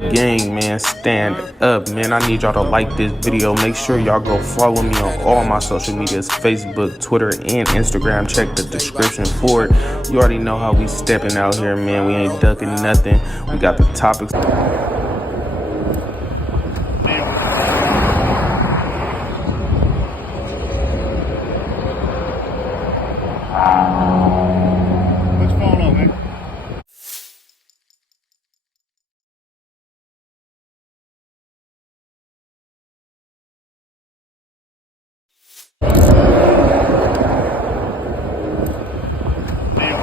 Gang, man, stand up, man. I need y'all to like this video. Make sure y'all go follow me on all my social medias, Facebook, Twitter, and Instagram. Check the description for it. You already know how we stepping out here, man. We ain't ducking nothing. We got the topics. What's going on, man? Deal.